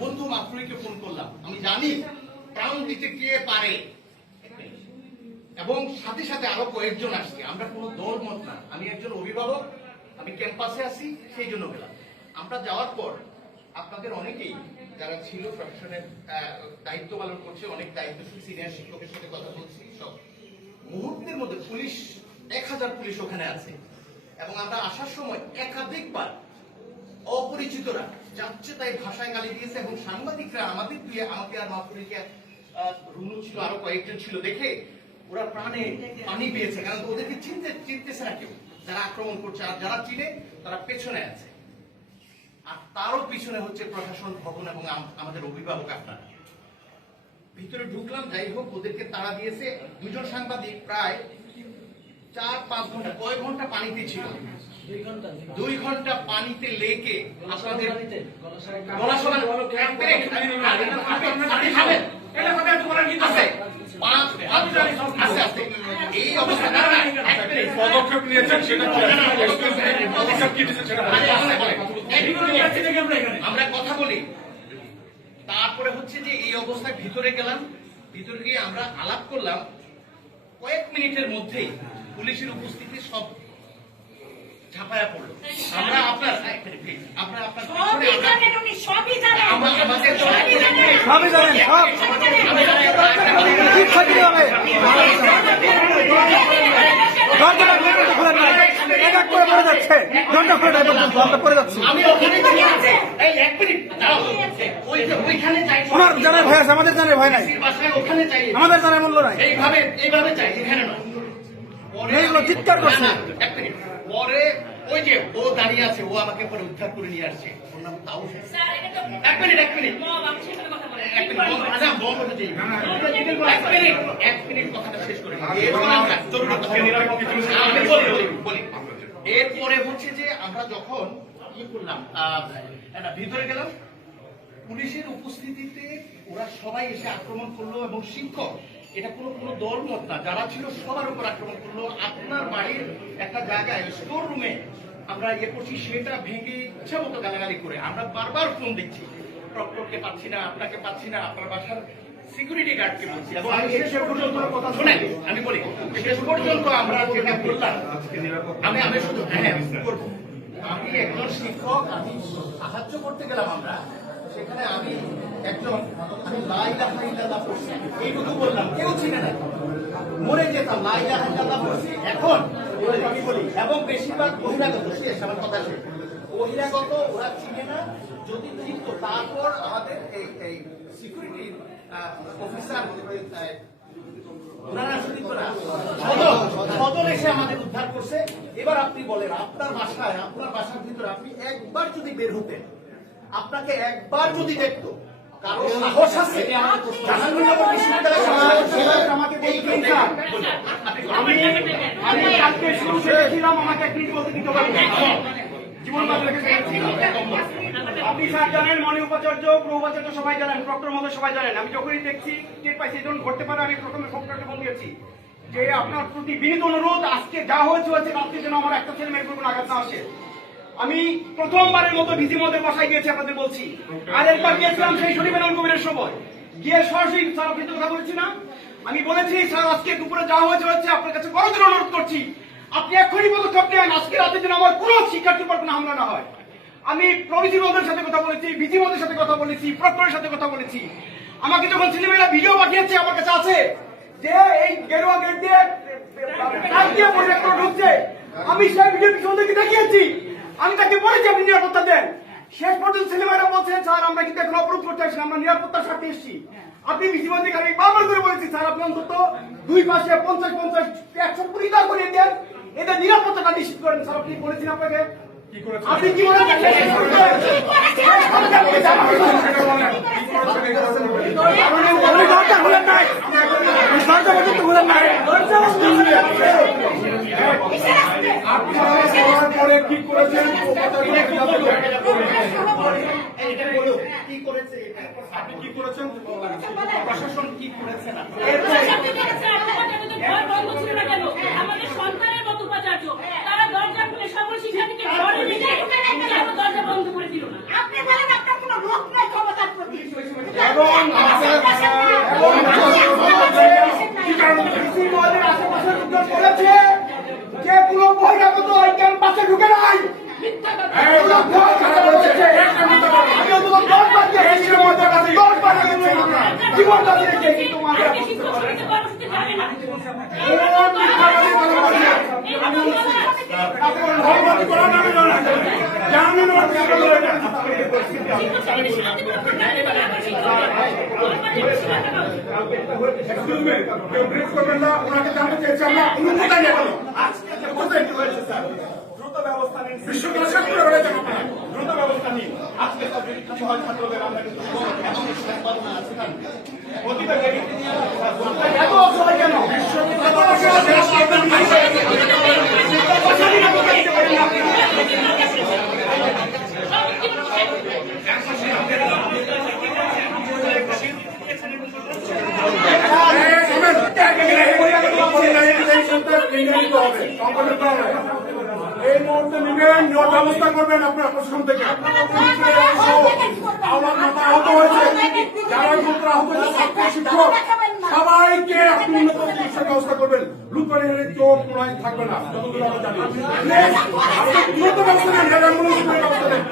বন্ধু মাত্রইকে ফোন করলাম, আমি জানি প্রাণ দিতে কে পারে, এবং সাথে সাথে আরো কয়েকজন আসছে। আমরা কোনো দল মত না, আমি একজন অভিভাবক, আমি ক্যাম্পাসে আছি, সেই জন্য গেলাম। আমরা যাওয়ার পর আপনাদের অনেকেই যারা ছিল প্রশাসনের দায়িত্ব পালন করছে, অনেক দায়িত্বশীল সিনিয়র শিক্ষকের সাথে কথা বলছি, সব মুহূর্তের মধ্যে পুলিশ 1000 পুলিশ ওখানে আছে। এবং আমরা আসার সময় একাধিকবার অপরিচিতরা যাচ্ছে তাই ভাষায় গালি দিয়েছে, এবং সাংবাদিকরা আমাদের দিয়ে আমাকে আর মাহফুজকে, রুনু ছিল, আরো কয়েকজন ছিল, দেখে ওরা প্রাণে পানি পেয়েছে, কারণ ওদেরকে চিনতেছে না কেউ যারা আক্রমণ করছে, আর যারা চিনে তারা পেছনে আছে। আর তারও পিছনে হচ্ছে প্রশাসন ভবন এবং আমাদের অভিভাবক আপনারা। ভিতরে ঢুকলাম, যাই হোক ওদেরকে তাড়া দিয়েছে। দুজন সাংবাদিক প্রায় 4-5 ঘন্টা, কয় ঘন্টা পানিতে ছিল, 2 ঘন্টা পানিতে লেকে আপনাদের গলা শোনান, এই অবস্থা পদক্ষেপ নিয়েছেন সেটা আমরা কথা বলি। তারপরে হচ্ছে যে এই অবস্থায় ভিতরে গেলাম, ভিতরে গিয়ে আমরা আলাপ করলাম। কয়েক মিনিটের মধ্যেই পুলিশের উপস্থিতি সব ঝাঁপায়া পড়লো। আমরা আপনার জানার ভয় আছে, আমাদের জানার ভয় নাই, আমাদের জানার মূল্য নাই। এইভাবে চাই, এখানে নয়। চিৎকার করছে। পরে ওই যে ও দাঁড়িয়ে আছে, ও আমাকে পরে উদ্ধার করে নিয়ে আসছে, ওর নাম তাও। এক মিনিট কথাটা শেষ করে এরপরে হচ্ছে যে আমরা যখন কি করলাম, ভিতরে গেলাম, পুলিশের উপস্থিতিতে ওরা সবাই এসে আক্রমণ করলো, এবং শিক্ষক, এটা কোনো দল মত না, যারা ছিল সবার উপর আক্রমণ করলো। আপনার বাড়ির একটা জায়গায় স্টোর রুমে আমরা করছি, সেটা ভেঙে ইচ্ছা মতো গালাগালি করে। আমরা বারবার ফোন দিচ্ছি, প্রক্টরকে পাচ্ছি না, আপনাকে পাচ্ছি না, আপনার বাসার সিকিউরিটি গার্ডকে বলছি। এবং আমি বলি শেষ পর্যন্ত আমরা যেটা করলাম, আমি শুধু করবো, আমি একজন শিক্ষক, আমি সাহায্য করতে গেলাম। আমরা সেখানে আমি লা ইলাহা ইল্লাল্লাহ পড়ছি, এইটুকু বললাম, কেউ চিনে না, মরে যেতাম, লা ইলাহা ইল্লাল্লাহ পড়ছি। এখন আমি বলি, এবং বেশিরভাগ বহিরাগত, শেষ আমার কথা শেষ, বহিরাগত ওরা চিনে না। যদি চিনত, তারপর আমাদের এই সিকিউরিটি অফিসার সদর এসে আমাদের উদ্ধার করছে। এবার আপনি বলেন, আপনার বাসার ভিতরে আপনি একবার যদি বের হতেন, আপনাকে একবার যদি দেখতো, কারো সাহস আছে? আমি আজকে শুরু করেছিলাম, আমাকে এক মিনিট বলতে দিতে পারবেন? আপনি স্যার জানেন, মনি উপাচার্য, প্রো উপাচার্য সবাই জানেন, প্রক্টর মধ্যে সবাই জানেন। আমি যখনই দেখছি টের পাইছি যখন ঘটতে পারে, আমি প্রথমে প্রক্টরকে ফোন দিয়েছি যে আপনার প্রতি বিনীত অনুরোধ, আজকে যা হয়েছে রাত্রে যেন আমার একটা ছেলে মেয়ের কোনো আঘাত না আসে। আমি প্রথমবারের মতো ভিসি মধ্যে বসাই দিয়েছি, আপনাদের বলছি। আর একবার গিয়েছিলাম সেই শরীফ কবিরের সময়, গিয়ে সরাসরি স্যার আপনি তো কথা বলেছি না, আমি বলেছি স্যার আজকে দুপুরে যা হয়েছে আপনার কাছে বড়দের অনুরোধ করছি, আপনি এখনই পদক্ষেপ নেন, আজকে রাতে যেন আমার কোনো শিক্ষার্থীর উপর কোনো হামলা না হয়। আমি প্রভিসি মহোদয়ের সাথে কথা বলেছি, ভিসি মহোদয়ের সাথে কথা বলেছি, প্রক্টরের সাথে কথা বলেছি। আমাকে যখন ছেলেমেয়েরা ভিডিও পাঠিয়েছে, আমার কাছে আছে, যে এই গেরুয়া গেট দিয়ে প্রজেক্টর ঢুকছে, আমি সেই ভিডিও পিছনে দেখিয়েছি। আমি তাকে বলেছি আপনি নিরাপত্তা দেন। শেষ পর্যন্ত ছেলেমেয়েরা বলছে স্যার আমরা কিন্তু এখন অবরোধ করতে আসছি, আমরা নিরাপত্তার স্বার্থে এসেছি। আপনি বিসিমন্ত্রী আমি বারবার করে বলেছি স্যার আপনি অন্তত দুই পাশে 50-50 100 পরিবার করে দেন, এদের নিরাপত্তাটা নিশ্চিত করেন। স্যার আপনি বলেছেন, আপনাকে আপনি কি মনে কি করেছেন, আপনি কি করেছেন, প্রশাসন কি করেছে না, আমাদের সন্তানের মতো উপাচার্য তারা দরজা খুলে সকল শিক্ষার্থীকে ঘরে নিয়ে দরজা বন্ধ করে দিল না। আপনি বলেন আপনার কোনো রোগ নাই ক্ষমতার প্রতি, আমাদের আশেপাশের লোকজন বলেছে যে কোনো বহিরাগত ওই ক্যাম্পাসে ঢুকে নাই। জীবন বাঁচিয়েছে কিন্তু আজকে শিক্ষক সমিতি কর্মসূচি যাবে না। এই মুহূর্তে নেবেন ব্যবস্থা করবেন আপনার প্রশাসন থেকে। আমার মাথা আহত হয়েছে, যারা ছাত্র আহত হয়েছে, ছাত্র শিক্ষক সবাইকে আপনি উন্নত চিকিৎসার ব্যবস্থা করবেন। লুটপাটের চোখ পুনরায় থাকবে না, যতদূর আমরা জানি। আপনি দ্রুত ব্যবস্থা নেন, অ্যাম্বুলেন্সের ব্যবস্থা নেন।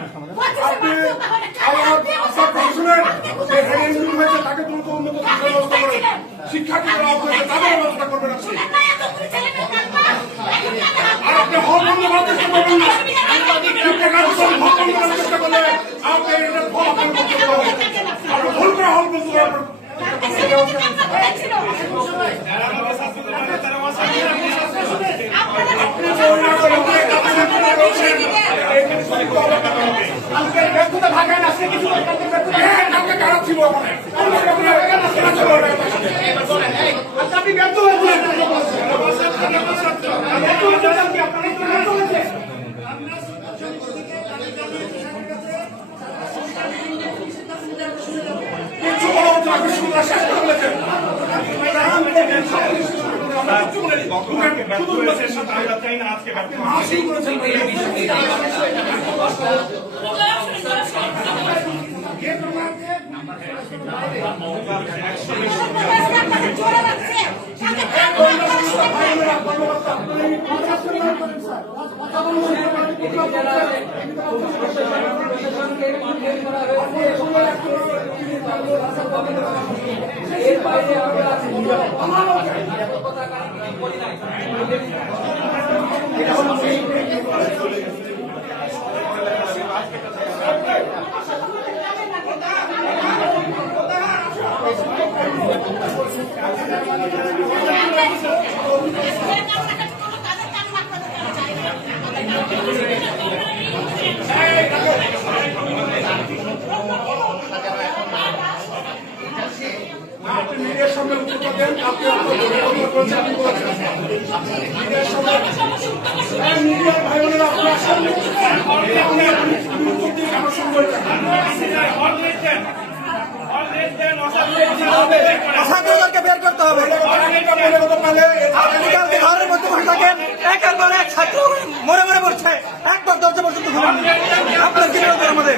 আপনি আশা প্রশাসনের যে হেড ইঞ্জুরি হয়েছে তাকে দ্রুত উন্নত চিকিৎসার ব্যবস্থা করেন। শিক্ষার্থী যারা আহত হয়েছে তাদের ব্যবস্থা করবেন আপনি। আর আপনি হল বন্ধ করার চেষ্টা করবেন না। হল বন্ধ করার চেষ্টা করলে আপনি এটার ফল আপনার করতে পারবেন। আপনি ভুল করে হল বন্ধ করার খারাপ ছিল আপনি ব্যর্থ হয়েছেন। কিছু বলা হচ্ছে আপনি শুনলে শেষ করে ফেলেছেন। হাসি করেছেন এর বাইরে আমরা আপনি মিডিয়ার সামনে উত্তর দেন। আপনি মিডিয়ার ভাই বোনেরা আপনার সামনে আমার সঙ্গে ছাত্রদেরকে বের করতে হবে। আপনি ঘরের মধ্যে বসে থাকেন, একের পর এক ছাত্র মরে মরে পড়ছে, একবার দরজা পর্যন্ত খুলেন। আপনার কি আমাদের